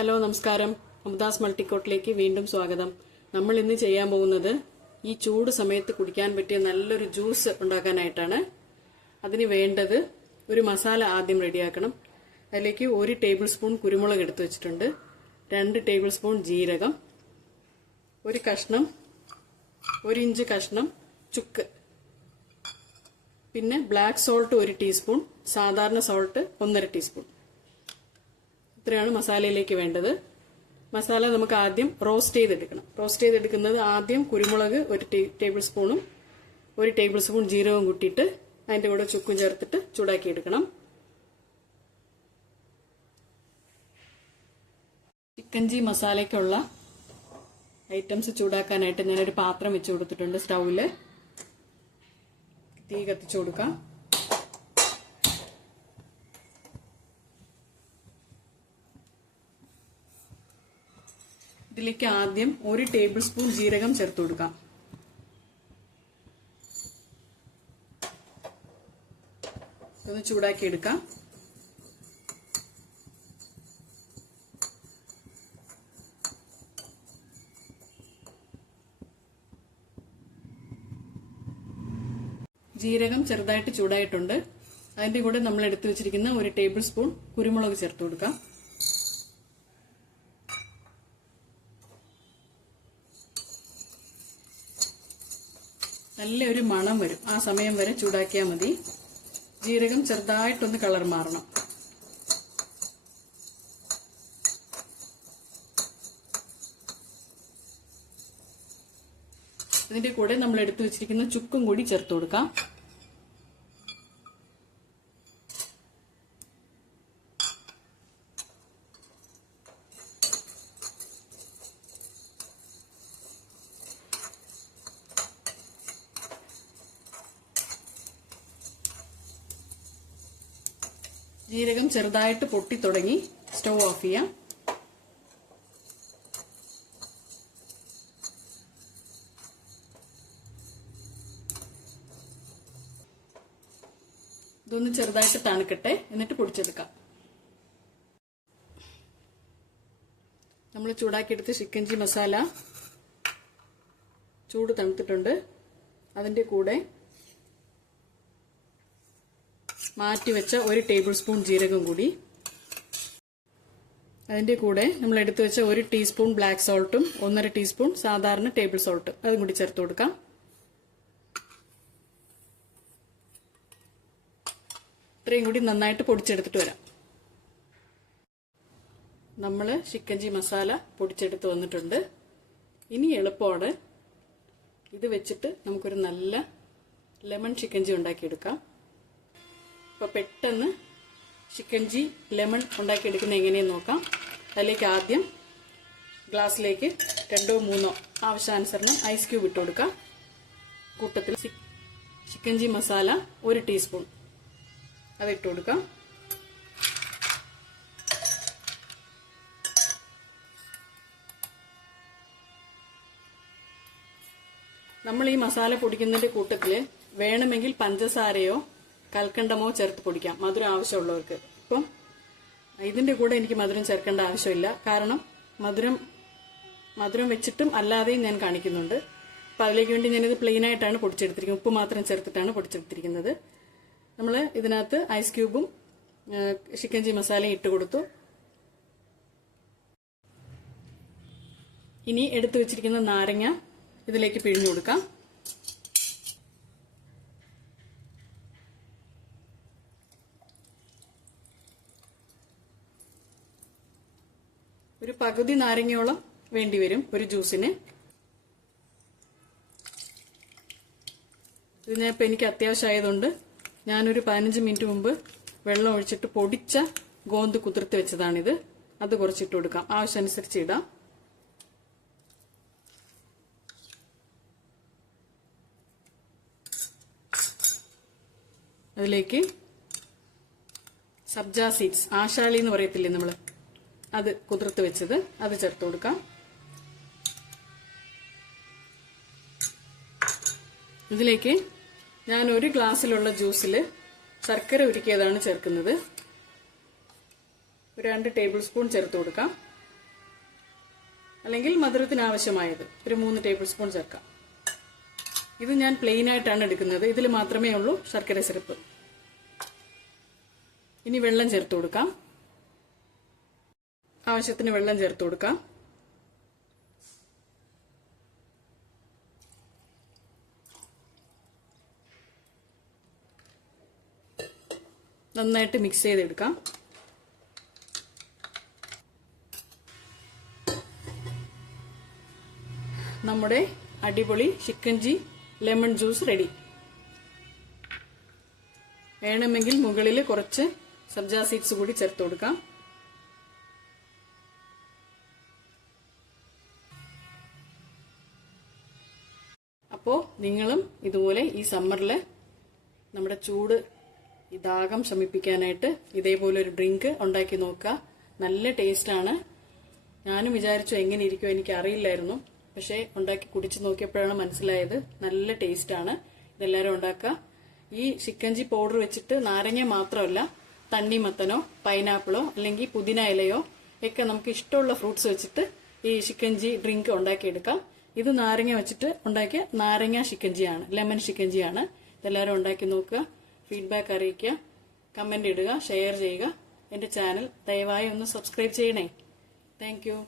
Hello നമസ്കാരം. മുംതാസ് മൾട്ടിക്കോട്ടിലേക്ക് വീണ്ടും സ്വാഗതം. നമ്മൾ ഇന്ന് ചെയ്യാൻ പോകുന്നത് ഈ ചൂട് സമയത്ത് കുടിക്കാൻ പറ്റിയ നല്ലൊരു ജ്യൂസ് ഉണ്ടാക്കാനായിട്ടാണ്. അതിന് വേണ്ടത് ഒരു മസാല ആദ്യം റെഡിയാക്കണം. അതിലേക്ക് 1 ടേബിൾ സ്പൂൺ കുരുമുളക് എടുത്തു വെച്ചിട്ടുണ്ട്, 2 ടേബിൾ സ്പൂൺ ജീരകം, ഒരു കഷ്ണം 1 ഇഞ്ച് കഷ്ണം ചുക്ക്, പിന്നെ ബ്ലാക്ക് സോൾട്ട് 1 ടീസ്പൂൺ, സാധാരണ സോൾട്ട് 1.5 ടീസ്പൂൺ. ഇത്രയാണ് മസാലയിലേക്ക് വേണ്ടത്. മസാല നമുക്ക് ആദ്യം റോസ്റ്റ് ചെയ്തെടുക്കണം. റോസ്റ്റ് ചെയ്തെടുക്കുന്നത് ആദ്യം കുരുമുളക് 1 ടേബിൾ സ്പൂണും 1 ടേബിൾ സ്പൂൺ ജീരകവും കൂട്ടിയിട്ട് അതിന്റെ കൂടെ ചുക്കും ചേർത്തിട്ട് ചൂടാക്കിയെടുക്കണം. ചിക്കൻ ചീ മസാലയ്ക്കുള്ള ഐറ്റംസ് ചൂടാക്കാനായിട്ട് ഞാനൊരു പാത്രം വെച്ച് കൊടുത്തിട്ടുണ്ട്. സ്റ്റൗവില് തീ കത്തിച്ചു കൊടുക്കാം. ഇതിലേക്ക് ആദ്യം 1 ടേബിൾ സ്പൂൺ ജീരകം ചേർത്ത് കൊടുക്കാം. ഇതൊന്ന് ചൂടാക്കി എടുക്കാം. ജീരകം ചെറുതായിട്ട് ചൂടായിട്ടുണ്ട്. അതിന്റെ കൂടെ നമ്മൾ എടുത്തു വെച്ചിരിക്കുന്ന 1 ടേബിൾ സ്പൂൺ കുരുമുളക് ചേർത്ത് കൊടുക്കാം. നല്ലൊരു മണം വരും. ആ സമയം വരെ ചൂടാക്കിയാൽ മതി. ജീരകം ചെറുതായിട്ടൊന്ന് കളർ മാറണം. ഇതിന്റെ കൂടെ നമ്മൾ എടുത്തു വെച്ചിരിക്കുന്ന ചുക്കും കൂടി ചേർത്ത് കൊടുക്കാം. ജീരകം ചെറുതായിട്ട് പൊട്ടി തുടങ്ങി. സ്റ്റൗ ഓഫ് ചെയ്യാം. ഇതൊന്ന് ചെറുതായിട്ട് തണുക്കട്ടെ, എന്നിട്ട് പൊടിച്ചെടുക്കാം. നമ്മൾ ചൂടാക്കിയെടുത്ത ചിക്കൻ ചീ മസാല ചൂട് തണുത്തിട്ടുണ്ട്. അതിന്റെ കൂടെ മാറ്റിവെച്ച 1 ടേബിൾ സ്പൂൺ ജീരകം കൂടി, അതിന്റെ കൂടെ നമ്മൾ എടുത്തു വെച്ച 1 ടീസ്പൂൺ ബ്ലാക്ക് സോൾട്ടും 1.5 ടീസ്പൂൺ സാധാരണ ടേബിൾ സോൾട്ട് അതും കൂടി ചേർത്ത് കൊടുക്കാം. ഇത്രയും കൂടി നന്നായിട്ട് പൊടിച്ചെടുത്തിട്ട് വരാം. നമ്മൾ ചിക്കൻ ചീ മസാല പൊടിച്ചെടുത്ത് വന്നിട്ടുണ്ട്. ഇനി എളുപ്പമാണ്. ഇത് വെച്ചിട്ട് നമുക്കൊരു നല്ല ലെമൺ ചിക്കൻ ചീ ഉണ്ടാക്കിയെടുക്കാം. അപ്പോൾ പെട്ടെന്ന് ചിക്കൻ ചീ ലെമൺ ഉണ്ടാക്കിയെടുക്കുന്നത് എങ്ങനെയെന്ന് നോക്കാം. അതിലേക്ക് ആദ്യം ഗ്ലാസ്സിലേക്ക് 2 or 3 ആവശ്യാനുസരണം ഐസ് ക്യൂബ് ഇട്ട് കൊടുക്കാം. കൂട്ടത്തിൽ ചിക്കൻ ചീ മസാല 1 ടീസ്പൂൺ അത് ഇട്ട് കൊടുക്കാം. നമ്മൾ ഈ മസാല പൊടിക്കുന്നതിന്റെ കൂട്ടത്തിൽ വേണമെങ്കിൽ പഞ്ചസാരയോ കൽക്കണ്ടമോ ചേർത്ത് പൊടിക്കാം, മധുരം ആവശ്യമുള്ളവർക്ക്. ഇപ്പം ഇതിന്റെ കൂടെ എനിക്ക് മധുരം ചേർക്കേണ്ട ആവശ്യമില്ല, കാരണം മധുരം വെച്ചിട്ടും അല്ലാതെയും ഞാൻ കാണിക്കുന്നുണ്ട്. അപ്പം അതിലേക്ക് വേണ്ടി ഞാനിത് പ്ലെയിൻ ആയിട്ടാണ് പൊടിച്ചെടുത്തിരിക്കുന്നത്. ഉപ്പ് മാത്രം ചേർത്തിട്ടാണ് പൊടിച്ചെടുത്തിരിക്കുന്നത്. നമ്മൾ ഇതിനകത്ത് ഐസ് ക്യൂബും ചിക്കൻ ചീ മസാലയും ഇട്ട് കൊടുത്തു. ഇനി എടുത്തു വെച്ചിരിക്കുന്ന നാരങ്ങ ഇതിലേക്ക് പിഴിഞ്ഞു കൊടുക്കാം. ഒരു പകുതി നാരങ്ങയോളം വേണ്ടിവരും ഒരു ജ്യൂസിന്. ഇതിനിപ്പോൾ എനിക്ക് അത്യാവശ്യമായതുകൊണ്ട് ഞാനൊരു 15 മിനിറ്റ് മുമ്പ് വെള്ളം ഒഴിച്ചിട്ട് പൊടിച്ച ഗോന്ത് കുതിർത്ത് വെച്ചതാണിത്. അത് കുറച്ചിട്ട് കൊടുക്കാം, ആവശ്യമനുസരിച്ച് ഇടാം. അതിലേക്ക് സബ്ജ സീഡ്സ്, ആശാളി എന്ന് പറയത്തില്ലേ നമ്മള്, അത് കുതിർത്ത് വെച്ചത് അത് ചേർത്ത് കൊടുക്കാം. ഇതിലേക്ക് ഞാൻ 1 ഗ്ലാസ്സിലുള്ള ജ്യൂസിൽ ശർക്കര ഉരുക്കിയതാണ് ചേർക്കുന്നത്. 2 ടേബിൾ സ്പൂൺ ചേർത്ത് കൊടുക്കാം. അല്ലെങ്കിൽ മധുരത്തിന് ആവശ്യമായത് ഒരു 3 ടേബിൾ സ്പൂൺ ചേർക്കാം. ഇത് ഞാൻ പ്ലെയിൻ ആയിട്ടാണ് എടുക്കുന്നത്. ഇതിൽ മാത്രമേ ഉള്ളൂ ശർക്കര സിറപ്പ്. ഇനി വെള്ളം ചേർത്ത് കൊടുക്കാം. ആവശ്യത്തിന് വെള്ളം ചേർത്ത് കൊടുക്കാം. നന്നായിട്ട് മിക്സ് ചെയ്തെടുക്കാം. നമ്മുടെ അടിപൊളി ചിക്കൻജി ലെമൺ ജ്യൂസ് റെഡി. വേണമെങ്കിൽ മുകളിൽ കുറച്ച് സബ്ജ സീഡ്സ് കൂടി ചേർത്ത് കൊടുക്കാം. അപ്പോൾ നിങ്ങളും ഇതുപോലെ ഈ സമ്മറിൽ നമ്മുടെ ചൂട് ഈ ദാഹം ശമിപ്പിക്കാനായിട്ട് ഇതേപോലെ ഒരു ഡ്രിങ്ക് ഉണ്ടാക്കി നോക്കുക. നല്ല ടേസ്റ്റാണ്. ഞാനും വിചാരിച്ചു എങ്ങനെ ഇരിക്കും എനിക്ക് അറിയില്ലായിരുന്നു. പക്ഷേ ഉണ്ടാക്കി കുടിച്ചു നോക്കിയപ്പോഴാണ് മനസ്സിലായത് നല്ല ടേസ്റ്റാണ്. ഇതെല്ലാവരും ഉണ്ടാക്കുക. ഈ ചിക്കൻജി പൗഡർ വെച്ചിട്ട് നാരങ്ങ മാത്രമല്ല, തണ്ണിമത്തനോ പൈനാപ്പിളോ അല്ലെങ്കിൽ പുതിന ഇലയോ ഒക്കെ നമുക്ക് ഇഷ്ടമുള്ള ഫ്രൂട്ട്സ് വെച്ചിട്ട് ഈ ചിക്കൻജി ഡ്രിങ്ക് ഉണ്ടാക്കിയെടുക്കാം. ഇത് നാരങ്ങ വെച്ചിട്ട് ഉണ്ടാക്കിയ നാരങ്ങ ചിക്കൻജിയാണ്, ലെമൺ ചിക്കൻജിയാണ്. ഇതെല്ലാവരും ഉണ്ടാക്കി നോക്കുക. ഫീഡ്ബാക്ക് അറിയിക്കുക, കമന്റ് ഇടുക, ഷെയർ ചെയ്യുക. എന്റെ ചാനൽ ദയവായി ഒന്ന് സബ്സ്ക്രൈബ് ചെയ്യണേ. Thank you.